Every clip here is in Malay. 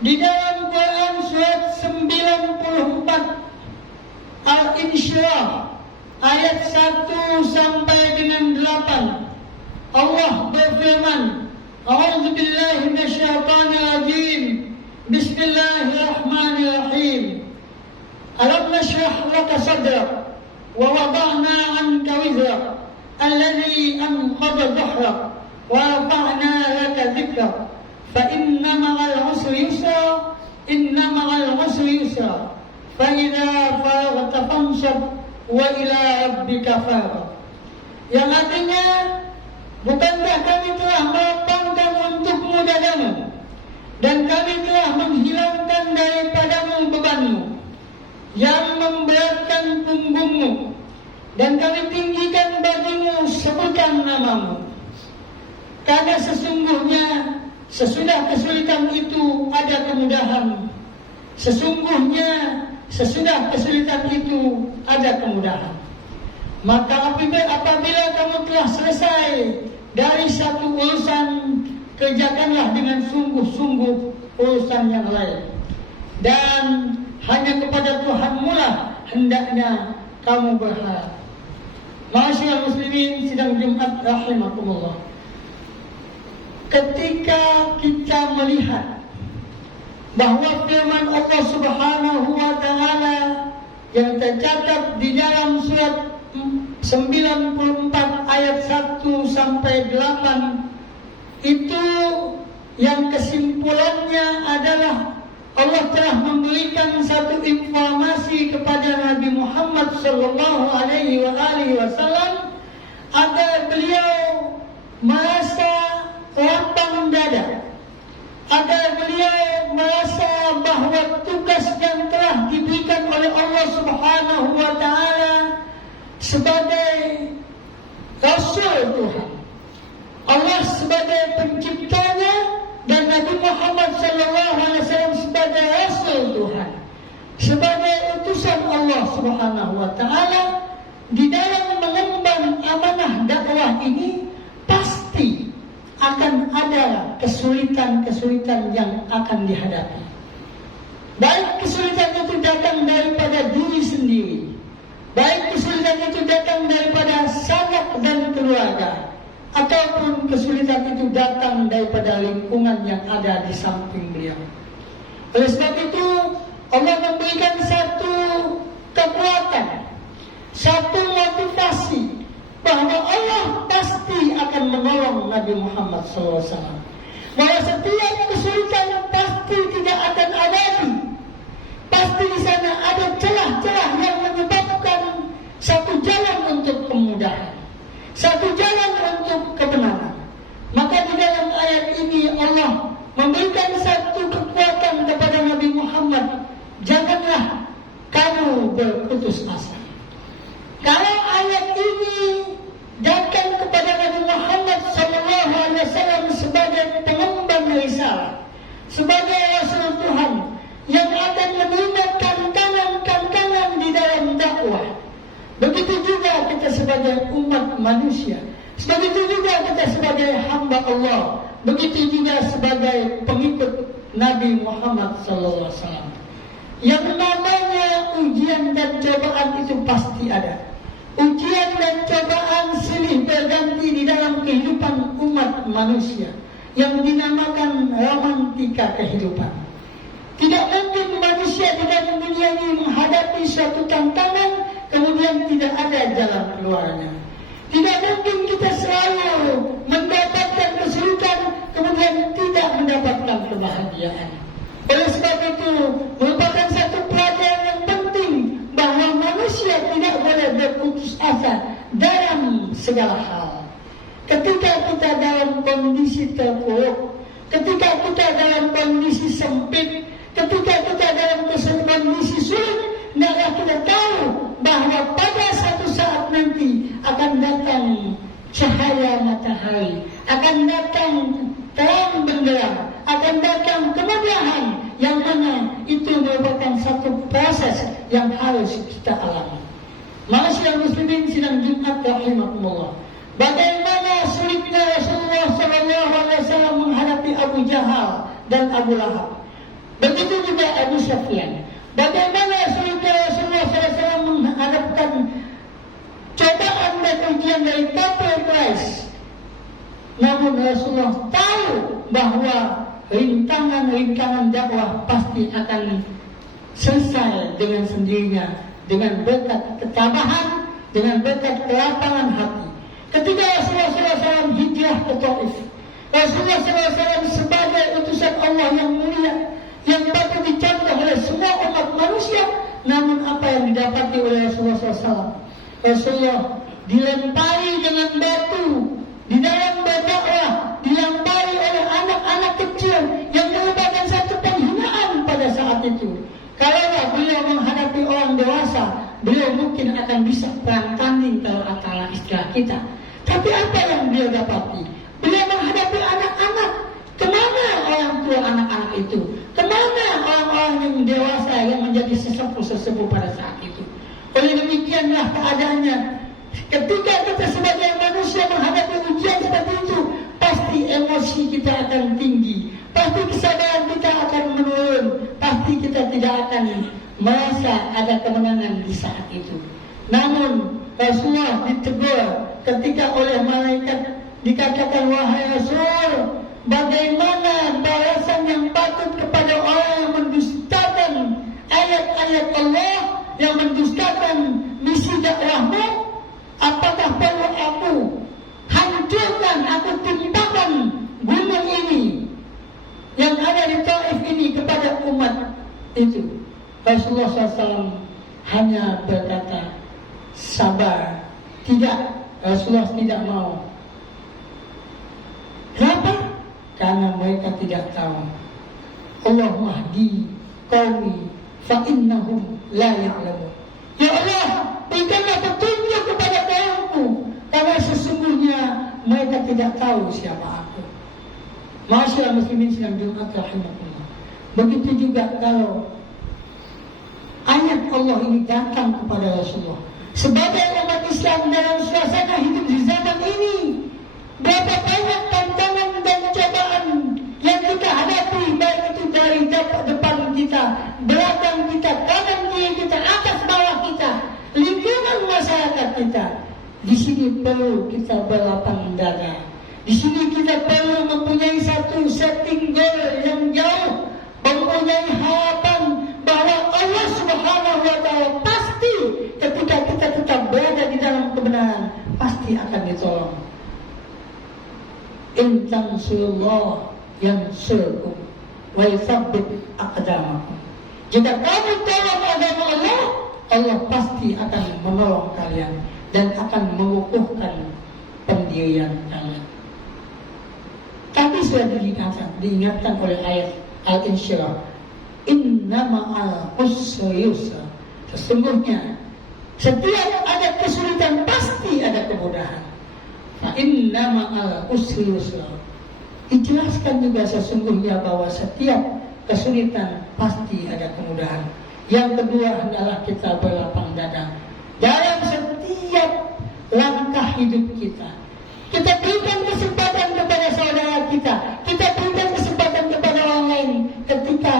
Di dalam Quran surat 94 Al-Insyirah ayat 1 sampai dengan 8, Allah berfirman, A'udzu billahi minasyaitonir rajim. Bismillahirrahmanirrahim. Alam nashrah laka sadrak wa wada'na 'anka wizrak alladhi anqadha dhahrak wa rafa'na laka dhikrak fa inna ma'al 'usri yusra inna ma'al usri yusra fa idza faraghta fansab wa ila rabbika farghab. Yang artinya, bukankah kami telah melapangkan untukmu dadamu dan kami telah menghilangkan daripadamu bebanmu yang memberatkan punggungmu, dan kami tinggikan bagimu sebutan namamu. Karena sesungguhnya sesudah kesulitan itu ada kemudahan. Sesungguhnya sesudah kesulitan itu ada kemudahan. Maka apabila kamu telah selesai dari satu urusan, kerjakanlah dengan sungguh-sungguh urusan yang lain. Dan hanya kepada Tuhanmu lah hendaknya kamu berharap. Ma'asyiral muslimin sidang Jumat rahimakumullah. Ketika kita melihat bahwa firman Allah Subhanahu wa taala yang tercatat di dalam surat 94 ayat 1 sampai 8 itu yang kesimpulannya adalah Allah telah memberikan satu informasi kepada Nabi Muhammad sallallahu alaihi wasallam agar beliau merasa lapang dada, agar beliau merasa bahawa tugas yang telah diberikan oleh Allah Subhanahu wa taala sebagai Rasul Tuhan, Allah sebagai penciptanya dan Nabi Muhammad sallallahu alaihi wasallam sebagai Rasul Tuhan, sebagai utusan Allah Subhanahu wa taala, di dalam mengemban amanah dakwah ini pasti akan ada kesulitan-kesulitan yang akan dihadapi. Baik kesulitan itu datang daripada diri sendiri, baik kesulitan itu datang daripada sanak dan keluarga, ataupun kesulitan itu datang daripada lingkungan yang ada di samping beliau. Oleh sebab itu, Allah memberikan satu kekuatan, satu motivasi bahwa Allah pasti akan menolong Nabi Muhammad SAW. Bahwa setiap kesulitan pasti tidak akan abadi. Pasti di sana ada celah-celah yang menyebabkan satu jalan untuk kemudahan, satu jalan untuk kebenaran. Maka di dalam ayat ini Allah memberikan satu kekuatan kepada Nabi Muhammad. Janganlah kamu berputus asa. Kalau ayat ini datang kepada Nabi Muhammad SAW sebagai pengemban risalah, sebagai Rasul Tuhan yang akan menerima tantangan-tantangan di dalam dakwah. Begitu juga kita sebagai umat manusia, begitu juga kita sebagai hamba Allah, begitu juga sebagai pengikut Nabi Muhammad SAW. Yang namanya ujian dan cobaan itu pasti ada. Ujian dan cobaan silih berganti di dalam kehidupan umat manusia yang dinamakan romantika kehidupan. Tidak mungkin manusia di dalam dunia ini menghadapi suatu tantangan kemudian tidak ada jalan keluarnya. Tidak mungkin kita selalu mendapatkan kesulitan kemudian tidak mendapatkan kebahagiaan. Oleh sebab itu merupakan satu pelajaran yang penting bahwa manusia tidak boleh berputus asa dalam segala hal. Ketika kita dalam kondisi terpuruk, ketika kita dalam kondisi sempit, ketika kita dalam kondisi sulit, hendaklah kita tahu bahwa pada satu saat nanti akan datang cahaya matahari, akan datang terang benderang, akan datang kemudahan yang mana itu merupakan satu proses yang harus kita alami. Ma'asyiral muslimin sidang Jumat rahimakumullah. Bagaimana sulitnya Rasulullah SAW menghadapi Abu Jahal dan Abu Lahab. Sufyan. Bagaimana Rasulullah SAW menghadapkan cobaan dan ujian dari kafir Quraisy. Namun Rasulullah tahu bahwa rintangan-rintangan dakwah pasti akan selesai dengan sendirinya, dengan berkat ketabahan, dengan berkat kelapangan hati. Ketika Rasulullah SAW hijrah ke Taif, Rasulullah SAW sebagai utusan Allah yang mulia, yang patut dicontoh oleh semua umat manusia, namun apa yang didapati oleh Rasulullah SAW? Rasulullah dilempari dengan batu di dalam berdakwah, dilempari oleh anak-anak kecil yang merupakan satu penghinaan pada saat itu. Kalau beliau menghadapi orang dewasa, beliau mungkin akan bisa perang tanding kalau antara istilah kita. Tapi apa yang beliau dapati? Beliau menghadapi anak-anak. Kemana orang tua anak-anak itu? Kemana orang-orang yang dewasa yang menjadi sesepuh-sesepuh pada saat itu? Oleh demikianlah keadaannya. Ketika kita sebagai manusia menghadapi ujian seperti itu, pasti emosi kita akan tinggi, pasti kesadaran kita akan menurun, pasti kita tidak akan merasa ada kemenangan di saat itu. Namun Rasulullah ditegur ketika oleh malaikat dikatakan, wahai Rasul, bagaimana balasan yang patut kepada orang yang mendustakan ayat-ayat Allah, yang mendustakan misi dakwahmu? Apakah perlu aku hancurkan, aku timpakan gunung ini yang ada di Taif ini kepada umat itu? Rasulullah SAW hanya berkata, sabar. Tidak, Rasulullah tidak mau. Kenapa? Karena mereka tidak tahu. Allah mahdi qaumi fa innahum la ya'lamun. Ya Allah, berikanlah petunjuk kepada kaumku, karena sesungguhnya mereka tidak tahu siapa aku. Masyaallah muslimin sedang Jumat rahimakumullah. Begitu juga kalau ayat Allah ini datang kepada Rasulullah sebagai umat Islam dalam suasana hidup di zaman ini. Berapa banyak tantangan dan cobaan yang kita hadapi, baik itu dari depan kita, belakang kita, kanan kiri kita, atas bawah kita, lingkungan masyarakat kita. Di sini perlu kita berlapang dada. Di sini kita perlu mempunyai satu setting goal yang jauh, mempunyai harapan bahwa Allah Subhanahu wa Ta'ala pasti ketika kita tetap berada di dalam kebenaran pasti akan ditolong. In tansurullah yansurkum wa yuthabbit aqdamakum. Jika kamu tolong agama Allah, Allah pasti akan menolong kalian dan akan mengukuhkan pendirian kalian. Tapi sudah diingatkan oleh ayat Al-Insyirah, innama'al usri yusra. Sesungguhnya setiap ada kesulitan pasti ada kemudahan. Fa innama'al usri yusra. Dijelaskan juga sesungguhnya bahwa setiap kesulitan pasti ada kemudahan. Yang kedua adalah kita berlapang dada dalam setiap langkah hidup kita. Kita berikan kesempatan kepada saudara kita, kita berikan kesempatan kepada orang lain. Ketika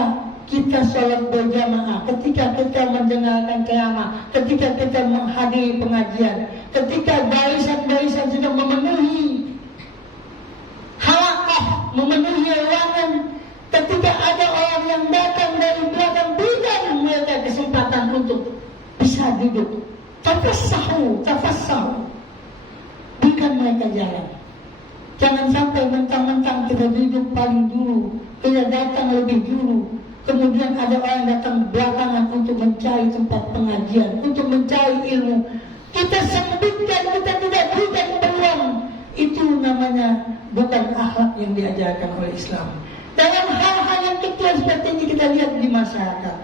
kita sholat berjamaah, ketika kita mendengarkan ceramah, ketika kita menghadiri pengajian, ketika barisan-barisan sudah memenuhi halaqah, memenuhi ruangan, ketika ada orang yang datang dari belakang, berikan mereka kesempatan untuk bisa duduk. Tafassahu, berikan mereka jalan. Jangan sampai mentang-mentang kita duduk paling dulu, kita datang lebih dulu, kemudian ada orang datang belakangan untuk mencari tempat pengajian, untuk mencari ilmu. Kita sempitkan, kita tidak berikan peluang. Itu namanya bukan akhlak yang diajarkan oleh Islam. Dalam hal-hal yang kecil seperti ini kita lihat di masyarakat.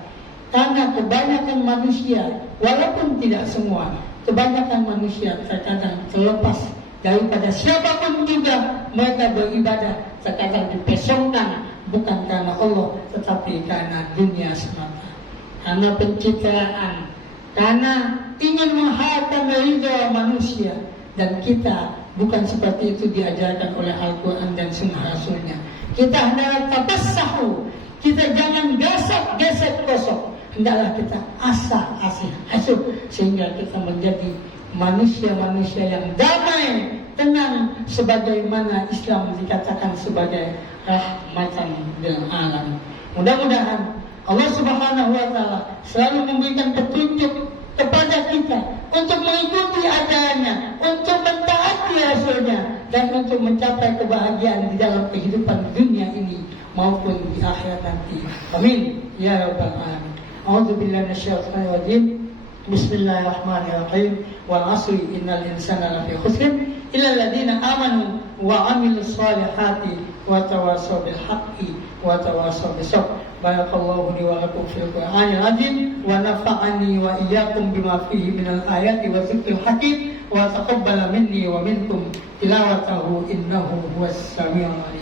Karena kebanyakan manusia, walaupun tidak semua, kebanyakan manusia terkadang terlepas daripada siapapun juga mereka beribadah, terkadang dipesongkan bukan karena Allah tetapi karena dunia semata, karena pencitraan, karena ingin mengharapkan ridha manusia. Dan kita bukan seperti itu diajarkan oleh Al-Quran dan Sunnah Rasulnya. Kita hendak tafassahu, kita jangan gesek kosong. Hendaklah kita asah-asih asuh sehingga kita menjadi manusia-manusia yang damai, tenang, sebagaimana Islam dikatakan sebagai rahmatan lil alamin. Mudah-mudahan Allah Subhanahu wa taala selalu memberikan petunjuk kepada kita untuk mengikuti ajarannya, untuk mentaati rasulnya, dan untuk mencapai kebahagiaan di dalam kehidupan dunia ini maupun di akhirat nanti. Amin ya rabbal alamin. A'udzu billahi minasyaitonir rajim. Bismillahirrahmanirrahim. Wal 'asri innal insana lafi khusr illa alladziina aamanu wa 'amilus shalihati wa tawassaw bil haqqi wa tawassaw bis sabr. Barakallahu li wa lakum fil Qur'anil 'azim wa nafa'ani wa iyyakum bima fihi minal ayati wa dzikril hakim wa taqabbala minni wa minkum tilawatahu innahu huwas samiul 'alim.